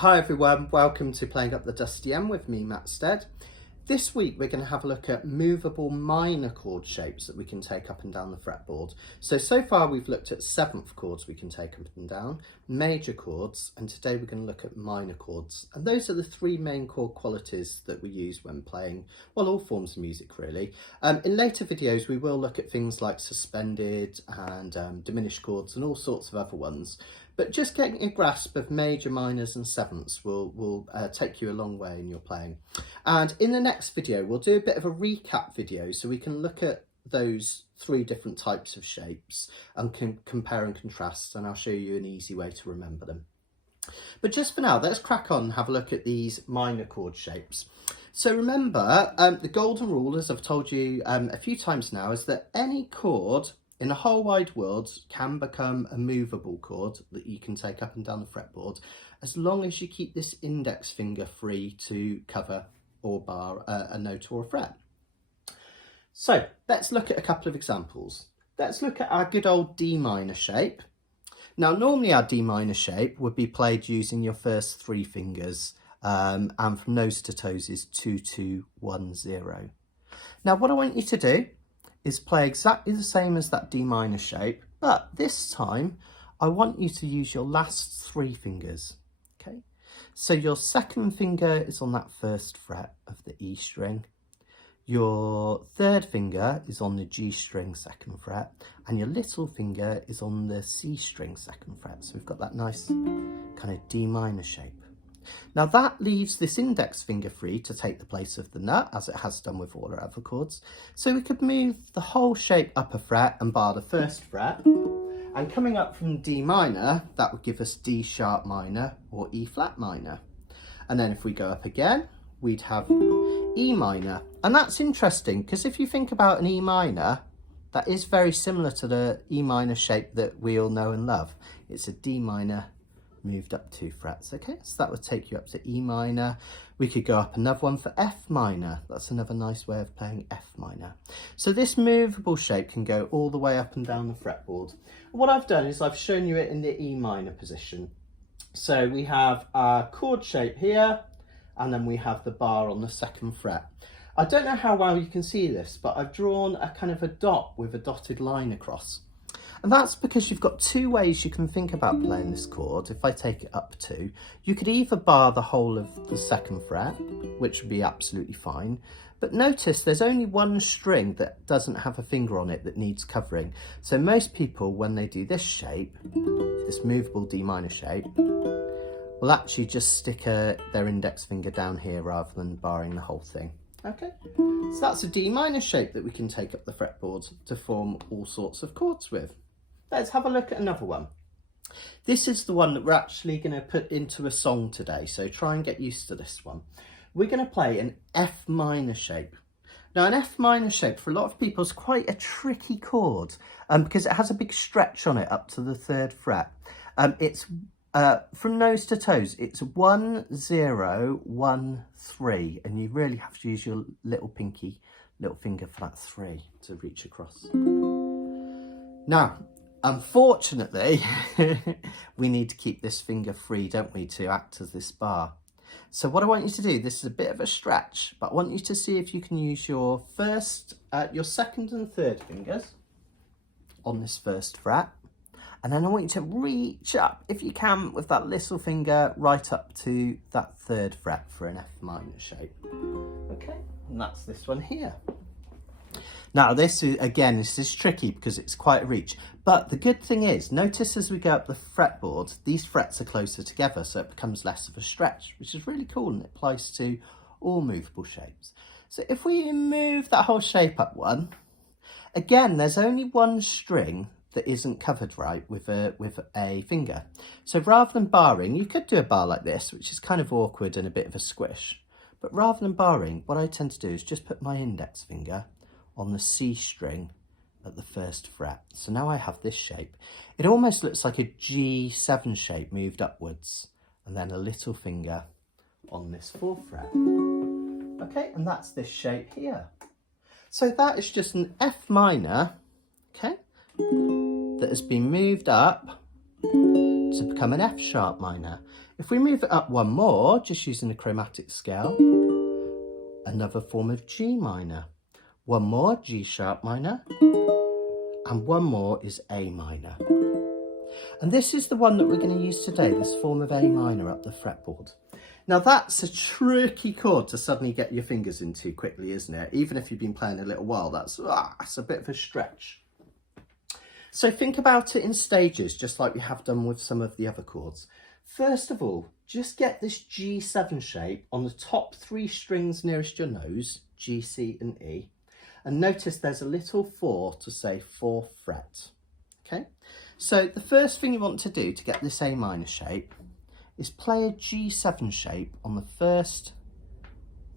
Hi everyone, welcome to Playing Up the Dusty M with me, Matt Stead. This week we're going to have a look at movable minor chord shapes that we can take up and down the fretboard. So far we've looked at seventh chords we can take up and down, major chords, and today we're going to look at minor chords. And those are the three main chord qualities that we use when playing, well, all forms of music really. In later videos we will look at things like suspended and diminished chords and all sorts of other ones. But just getting a grasp of major, minors and sevenths will take you a long way in your playing. And in the next video, we'll do a bit of a recap video so we can look at those three different types of shapes and compare and contrast, and I'll show you an easy way to remember them. But just for now, let's crack on and have a look at these minor chord shapes. So remember, the golden rule, as I've told you a few times now, is that any chord in the whole wide world can become a movable chord that you can take up and down the fretboard, as long as you keep this index finger free to cover or bar a note or a fret. So let's look at a couple of examples. Let's look at our good old D minor shape. Now normally our D minor shape would be played using your first three fingers, and from nose to toes is 2, 2, 1, 0. Now what I want you to do is play exactly the same as that D minor shape, but this time I want you to use your last three fingers, okay? So your second finger is on that first fret of the E string, your third finger is on the G string second fret, and your little finger is on the C string second fret. So we've got that nice kind of D minor shape. Now that leaves this index finger free to take the place of the nut, as it has done with all our other chords. So we could move the whole shape up a fret and bar the first fret. And coming up from D minor, that would give us D sharp minor or E flat minor. And then if we go up again, we'd have E minor. And that's interesting because if you think about an E minor, that is very similar to the E minor shape that we all know and love. It's a D minor moved up 2 frets, okay? So that would take you up to E minor. We could go up another one for F minor. That's another nice way of playing F minor. So this movable shape can go all the way up and down the fretboard. What I've done is I've shown you it in the E minor position. So we have our chord shape here, and then we have the bar on the second fret. I don't know how well you can see this, but I've drawn a kind of a dot with a dotted line across. And that's because you've got two ways you can think about playing this chord. If I take it up 2, you could either bar the whole of the second fret, which would be absolutely fine. But notice there's only one string that doesn't have a finger on it that needs covering. So most people, when they do this shape, this movable D minor shape, will actually just stick their index finger down here rather than barring the whole thing. Okay, so that's a D minor shape that we can take up the fretboard to form all sorts of chords with. Let's have a look at another one. This is the one that we're actually going to put into a song today, so try and get used to this one. We're going to play an F minor shape. Now an F minor shape for a lot of people is quite a tricky chord because it has a big stretch on it up to the 3rd fret. It's from nose to toes, it's 1, 0, 1, 3, and you really have to use your little finger for that 3 to reach across. Now, unfortunately, we need to keep this finger free, don't we, to act as this bar. So what I want you to do, this is a bit of a stretch, but I want you to see if you can use your second and third fingers on this first fret. And then I want you to reach up, if you can, with that little finger right up to that 3rd fret for an F minor shape. Okay, and that's this one here. Now this is tricky because it's quite a reach, but the good thing is, notice as we go up the fretboard, these frets are closer together, so it becomes less of a stretch, which is really cool, and it applies to all movable shapes. So if we move that whole shape up one, again, there's only one string that isn't covered right with a finger. So rather than barring, you could do a bar like this, which is kind of awkward and a bit of a squish, but rather than barring, what I tend to do is just put my index finger on the C string at the 1st fret. So now I have this shape. It almost looks like a G7 shape moved upwards, and then a little finger on this 4th fret. Okay, and that's this shape here. So that is just an F minor, okay, that has been moved up to become an F sharp minor. If we move it up one more, just using the chromatic scale, another form of G minor. One more, G sharp minor, and one more is A minor. And this is the one that we're going to use today, this form of A minor up the fretboard. Now that's a tricky chord to suddenly get your fingers into quickly, isn't it? Even if you've been playing a little while, that's a bit of a stretch. So think about it in stages, just like we have done with some of the other chords. First of all, just get this G7 shape on the top 3 strings nearest your nose, G, C and E. And notice there's a little 4 to say 4th fret. Okay, so the first thing you want to do to get this A minor shape is play a G7 shape on the first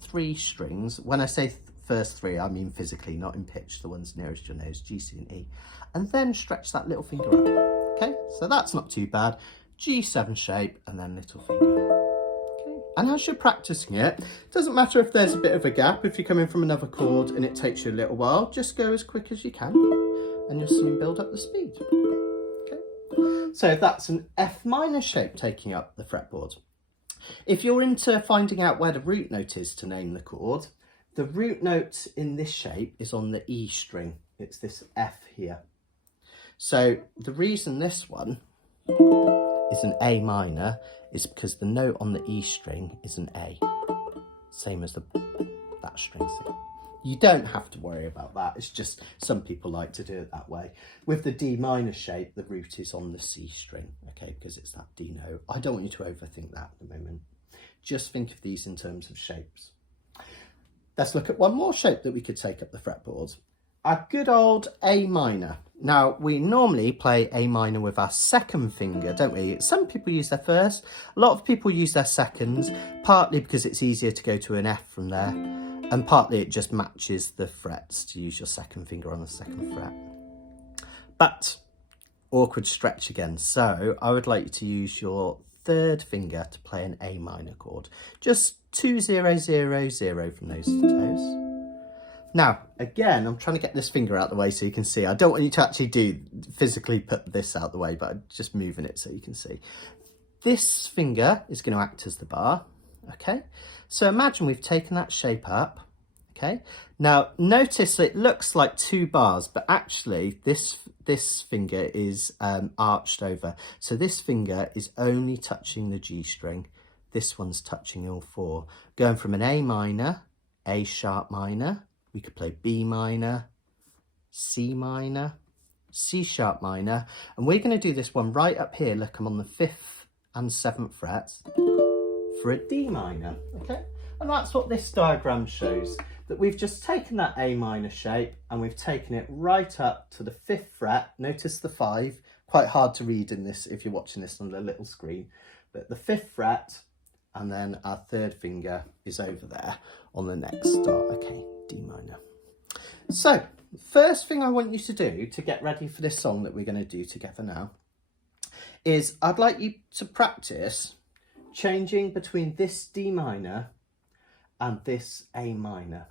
3 strings. When I say first 3, I mean physically, not in pitch, the ones nearest your nose, G, C and E. And then stretch that little finger up. Okay, so that's not too bad. G7 shape and then little finger. Okay. And as you're practicing it, doesn't matter if there's a bit of a gap, if you're coming from another chord and it takes you a little while, just go as quick as you can and you'll soon build up the speed. So that's an F minor shape taking up the fretboard. If you're into finding out where the root note is to name the chord, the root note in this shape is on the E string. It's this F here. So the reason this one is an A minor is because the note on the E string is an A. Same as that string C. You don't have to worry about that. It's just some people like to do it that way. With the D minor shape, the root is on the C string, okay, because it's that D note. I don't want you to overthink that at the moment. Just think of these in terms of shapes. Let's look at one more shape that we could take up the fretboard. A good old A minor. Now, we normally play A minor with our second finger, don't we? Some people use their first. A lot of people use their seconds, partly because it's easier to go to an F from there. And partly it just matches the frets to use your second finger on the second fret. But awkward stretch again. So I would like you to use your third finger to play an A minor chord. Just 2 0 0 0 from nose to toes. Now, again, I'm trying to get this finger out the way so you can see. I don't want you to actually physically put this out the way, but I'm just moving it so you can see. This finger is going to act as the bar. Okay, so imagine we've taken that shape up, okay? Now, notice it looks like 2 bars, but actually this finger is arched over. So this finger is only touching the G string. This one's touching all 4. Going from an A minor, A sharp minor, we could play B minor, C minor, C sharp minor, and we're going to do this one right up here. Look, I'm on the 5th and 7th frets. For a D minor, okay? And that's what this diagram shows, that we've just taken that A minor shape and we've taken it right up to the 5th fret. Notice the 5, quite hard to read in this if you're watching this on the little screen, but the 5th fret, and then our third finger is over there on the next dot, okay, D minor. So, first thing I want you to do to get ready for this song that we're going to do together now is I'd like you to practice changing between this D minor and this A minor.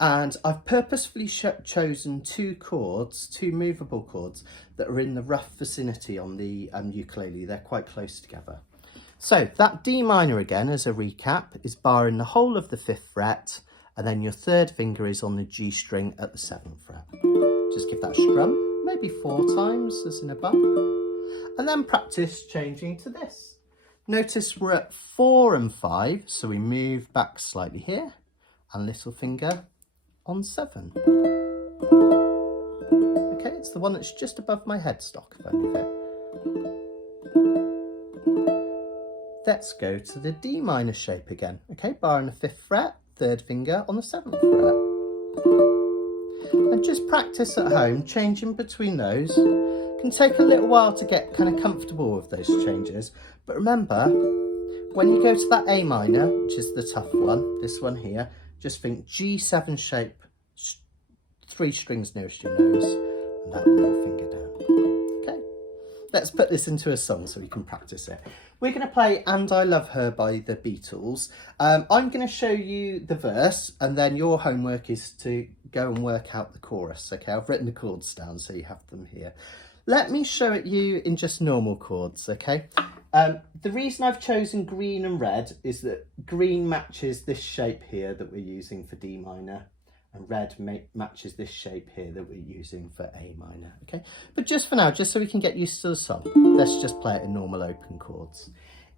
And I've purposefully chosen 2 chords, 2 movable chords that are in the rough vicinity on the ukulele. They're quite close together. So that D minor again, as a recap, is barring the whole of the 5th fret, and then your third finger is on the G string at the 7th fret. Just give that a strum, maybe 4 times as in a bump, and then practice changing to this. Notice we're at 4 and 5, so we move back slightly here, and little finger on 7. Okay, it's the one that's just above my headstock, if I move it. Let's go to the D minor shape again. Okay, bar on the 5th fret, third finger on the 7th fret. And just practice at home, changing between those. Can take a little while to get kind of comfortable with those changes, but remember, when you go to that A minor, which is the tough one, this one here, just think G7 shape, 3 strings nearest your nose, and that little finger down. Okay, let's put this into a song so we can practice it. We're going to play And I Love Her by the Beatles. I'm going to show you the verse, and then your homework is to go and work out the chorus. Okay, I've written the chords down so you have them here. Let me show it you in just normal chords, okay? The reason I've chosen green and red is that green matches this shape here that we're using for D minor, and red matches this shape here that we're using for A minor, okay? But just for now, just so we can get used to the song, let's just play it in normal open chords.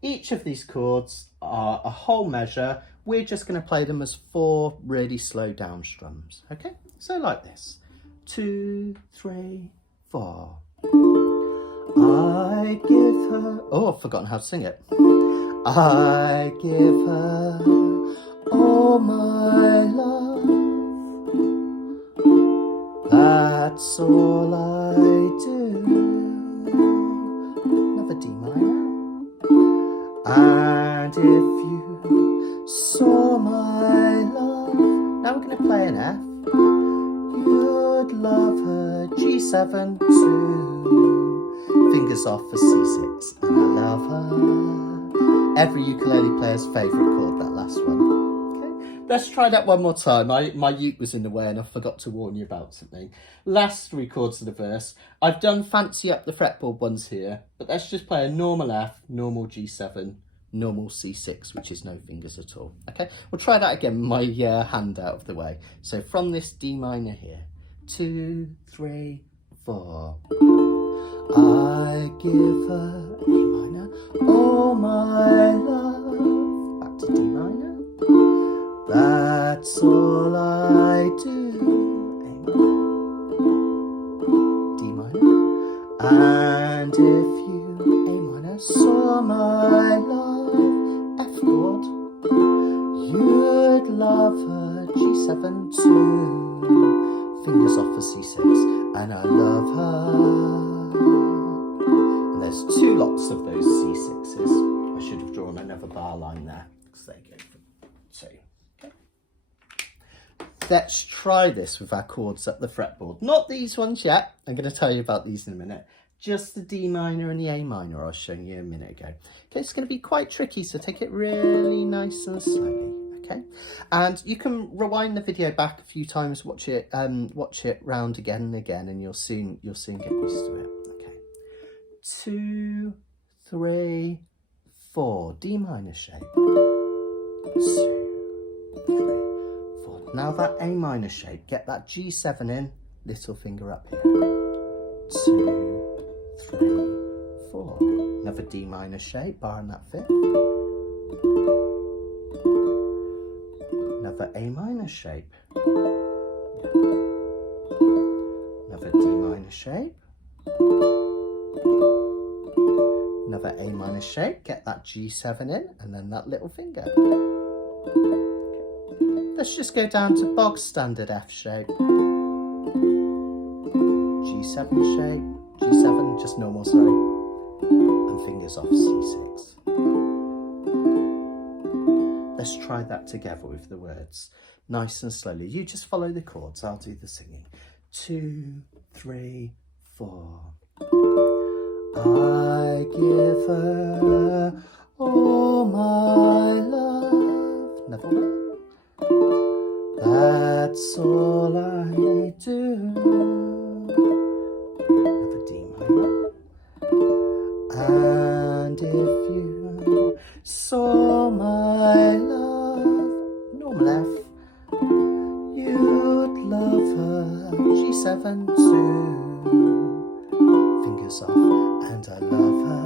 Each of these chords are a whole measure. We're just going to play them as 4 really slow down strums, okay? So like this, 2, 3, 4. I give her, oh, I've forgotten how to sing it. I give her all my love. That's all I do. Another D minor. And if you saw my love, now we're going to play an F. You'd love her G7 too. Fingers off for C6, and I love her. Every ukulele player's favourite chord, that last one. Okay, let's try that one more time. My uke was in the way and I forgot to warn you about something. Last 3 chords of the verse. I've done fancy up the fretboard ones here, but let's just play a normal F, normal G7, normal C6, which is no fingers at all. Okay, we'll try that again, my hand out of the way. So from this D minor here, 2, 3, 4. I give her A minor, all my love. Back to D minor. That's all I do. A minor, D minor. And if you, A minor, saw my love, F chord, you'd love her G7 too. Fingers off for C6, and I love her. And there's 2 lots of those C6s. I should have drawn another bar line there, because they go for 2. Okay. Let's try this with our chords up the fretboard. Not these ones yet. I'm going to tell you about these in a minute. Just the D minor and the A minor I was showing you a minute ago. Okay, it's going to be quite tricky, so take it really nice and slowly. Okay, and you can rewind the video back a few times, watch it round again and again, and you'll soon get used to it. Okay, 2, 3, 4, D minor shape. 2, 3, 4. Now that A minor shape, get that G7 in, little finger up here. 2, 3, 4. Another D minor shape, bar in that 5th. Another A minor shape. Another D minor shape. Another A minor shape. Get that G7 in, and then that little finger. Okay. Let's just go down to bog standard F shape. G7 shape. G7, just normal, sorry. And fingers off C6. Let's try that together with the words, nice and slowly. You just follow the chords, I'll do the singing. 2, 3, 4. I give her all my love. Another one. That's all I do. Another D minor. And if you saw my love, normal F, you'd love her G7 too. Fingers off, and I love her.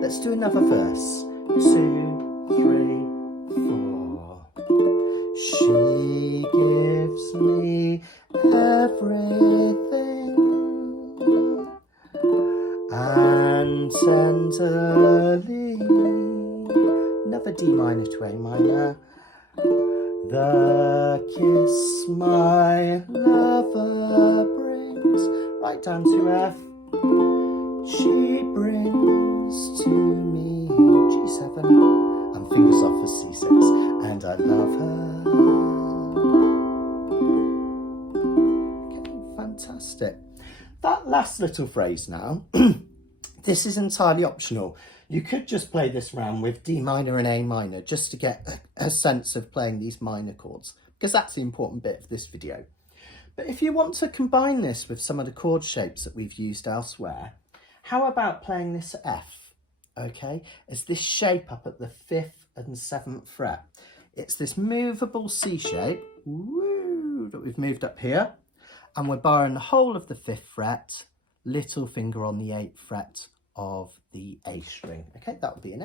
Let's do another verse. 2, 3, 4. She gives me everything, and tenderly, another D minor to A minor, the kiss my lover brings, right down to F, she brings to me G7, and fingers off for C6, and I love her. Okay, fantastic. That last little phrase now, this is entirely optional. You could just play this round with D minor and A minor just to get a sense of playing these minor chords, because that's the important bit of this video. But if you want to combine this with some of the chord shapes that we've used elsewhere, how about playing this F, okay? It's this shape up at the 5th and 7th fret. It's this movable C shape, woo, that we've moved up here, and we're barring the whole of the 5th fret, little finger on the 8th fret of the A string. Okay, that would be an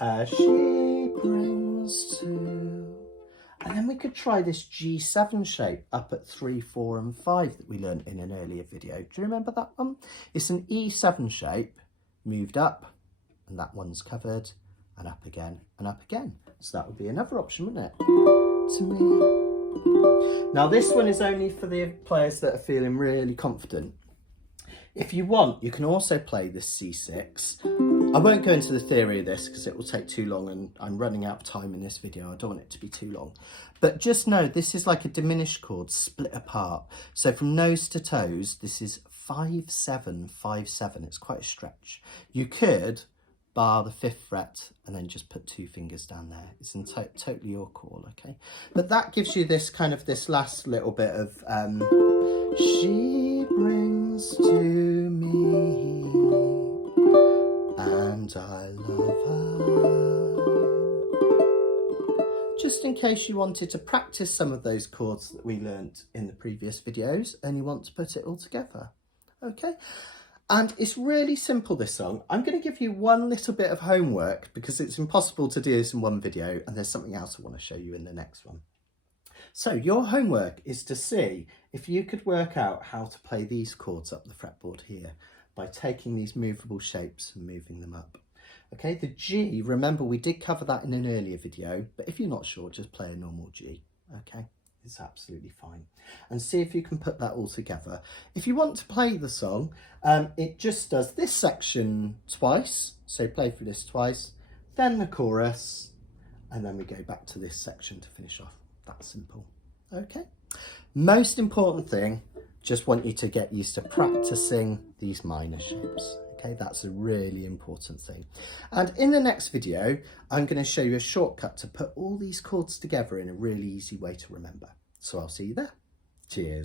F. She brings to... And then we could try this G7 shape up at 3, 4 and 5 that we learned in an earlier video. Do you remember that one? It's an E7 shape, moved up, and that one's covered, and up again, and up again. So that would be another option, wouldn't it? To me. Now this one is only for the players that are feeling really confident. If you want, you can also play this C6. I won't go into the theory of this because it will take too long and I'm running out of time in this video. I don't want it to be too long. But just know this is like a diminished chord split apart. So from nose to toes, this is 5, 7, 5, 7. It's quite a stretch. You could bar the 5th fret and then just put 2 fingers down there. It's totally your call, okay? But that gives you this kind of this last little bit of she brings to me and I love her. Just in case you wanted to practice some of those chords that we learnt in the previous videos and you want to put it all together, okay? And it's really simple, this song. I'm going to give you one little bit of homework because it's impossible to do this in one video and there's something else I want to show you in the next one. So your homework is to see if you could work out how to play these chords up the fretboard here by taking these movable shapes and moving them up. Okay, the G, remember we did cover that in an earlier video, but if you're not sure, just play a normal G, okay? It's absolutely fine. And see if you can put that all together. If you want to play the song, it just does this section twice. So play through this twice, then the chorus, and then we go back to this section to finish off. That's simple. Okay. Most important thing, just want you to get used to practicing these minor shapes. Okay, that's a really important thing. And in the next video, I'm going to show you a shortcut to put all these chords together in a really easy way to remember. So I'll see you there. Cheers.